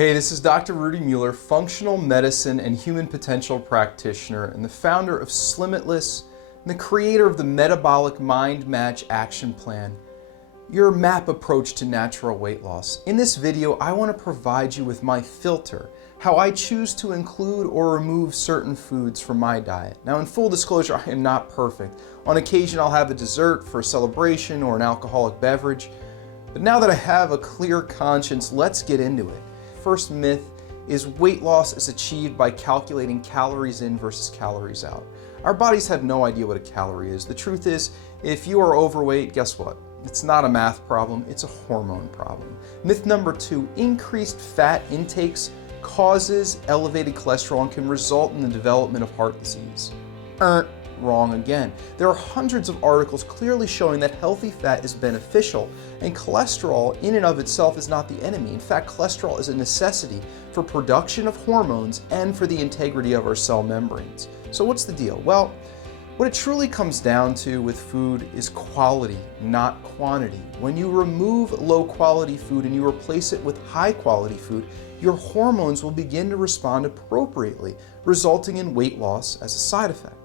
Hey, this is Dr. Rudy Mueller, functional medicine and human potential practitioner and the founder of Slimmitless and the creator of the Metabolic Mind Match Action Plan, your MAP approach to natural weight loss. In this video, I want to provide you with my filter, how I choose to include or remove certain foods from my diet. Now, in full disclosure, I am not perfect. On occasion, I'll have a dessert for a celebration or an alcoholic beverage. But now that I have a clear conscience, let's get into it. First myth is weight loss is achieved by calculating calories in versus calories out. Our bodies have no idea what a calorie is. The truth is, if you are overweight, guess what? It's not a math problem, it's a hormone problem. Myth number 2, increased fat intakes causes elevated cholesterol and can result in the development of heart disease. Wrong again. There are hundreds of articles clearly showing that healthy fat is beneficial, and cholesterol in and of itself is not the enemy. In fact, cholesterol is a necessity for production of hormones and for the integrity of our cell membranes. So what's the deal? Well, what it truly comes down to with food is quality, not quantity. When you remove low quality food and you replace it with high quality food, your hormones will begin to respond appropriately, resulting in weight loss as a side effect.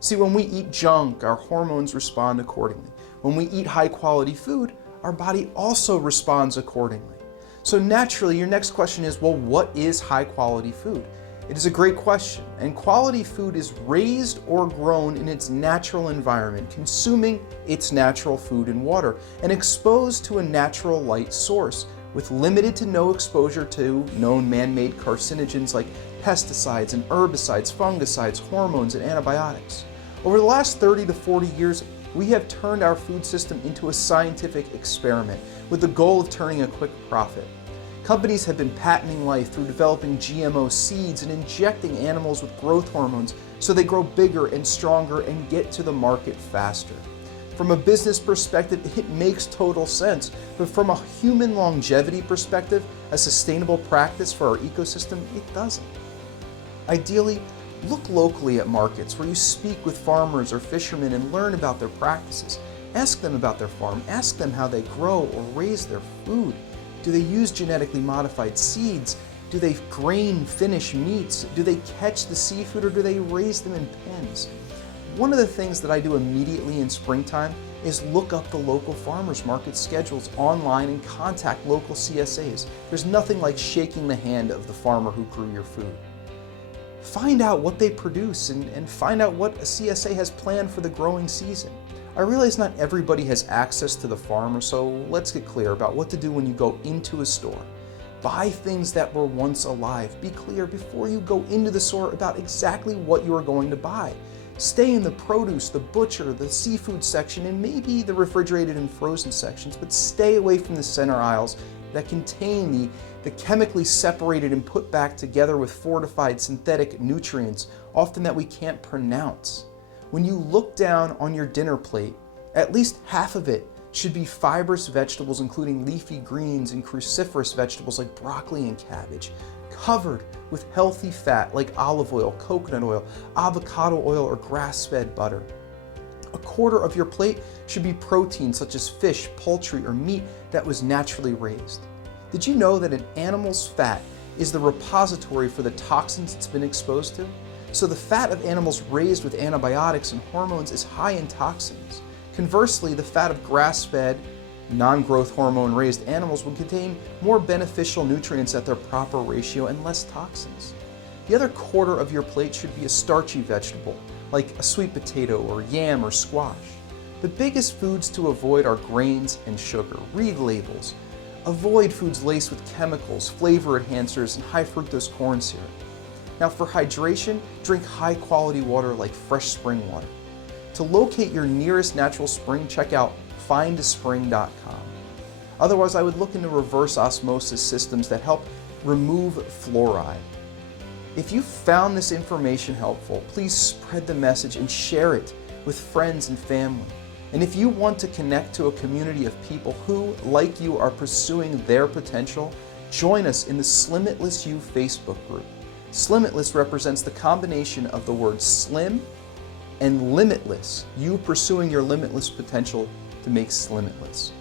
See, when we eat junk, our hormones respond accordingly. When we eat high quality food, our body also responds accordingly. So naturally, your next question is, well, what is high quality food? It is a great question, and quality food is raised or grown in its natural environment, consuming its natural food and water, and exposed to a natural light source, with limited to no exposure to known man-made carcinogens like pesticides and herbicides, fungicides, hormones, and antibiotics. Over the last 30 to 40 years, we have turned our food system into a scientific experiment with the goal of turning a quick profit. Companies have been patenting life through developing GMO seeds and injecting animals with growth hormones so they grow bigger and stronger and get to the market faster. From a business perspective, it makes total sense, but from a human longevity perspective, a sustainable practice for our ecosystem, it doesn't. Ideally, look locally at markets where you speak with farmers or fishermen and learn about their practices. Ask them about their farm. Ask them how they grow or raise their food. Do they use genetically modified seeds? Do they grain finish meats? Do they catch the seafood or do they raise them in pens? One of the things that I do immediately in springtime is look up the local farmers market schedules online and contact local CSAs. There's nothing like shaking the hand of the farmer who grew your food. Find out what they produce and find out what a CSA has planned for the growing season. I realize not everybody has access to the farm, so let's get clear about what to do when you go into a store. Buy things that were once alive. Be clear before you go into the store about exactly what you are going to buy. Stay in the produce, the butcher, the seafood section, and maybe the refrigerated and frozen sections, but stay away from the center aisles that contain the chemically separated and put back together with fortified synthetic nutrients, often that we can't pronounce. When you look down on your dinner plate, at least half of it should be fibrous vegetables, including leafy greens and cruciferous vegetables like broccoli and cabbage, covered with healthy fat like olive oil, coconut oil, avocado oil, or grass-fed butter. A quarter of your plate should be protein such as fish, poultry, or meat that was naturally raised. Did you know that an animal's fat is the repository for the toxins it's been exposed to? So the fat of animals raised with antibiotics and hormones is high in toxins. Conversely, the fat of grass-fed, non-growth hormone raised animals will contain more beneficial nutrients at their proper ratio and less toxins. The other quarter of your plate should be a starchy vegetable, like a sweet potato or yam or squash. The biggest foods to avoid are grains and sugar. Read labels. Avoid foods laced with chemicals, flavor enhancers, and high fructose corn syrup. Now for hydration, drink high quality water like fresh spring water. To locate your nearest natural spring, check out findaspring.com. Otherwise, I would look into reverse osmosis systems that help remove fluoride. If you found this information helpful, please spread the message and share it with friends and family. And if you want to connect to a community of people who, like you, are pursuing their potential, join us in the Slimmitless You Facebook group. Slimmitless represents the combination of the word slim and limitless, you pursuing your limitless potential to make Slimmitless.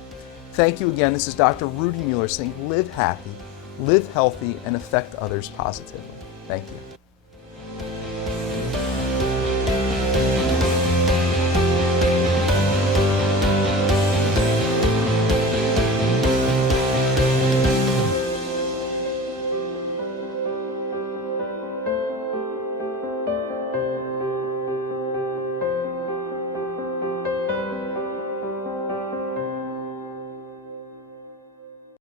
Thank you again. This is Dr. Rudy Mueller saying live happy, live healthy, and affect others positively. Thank you.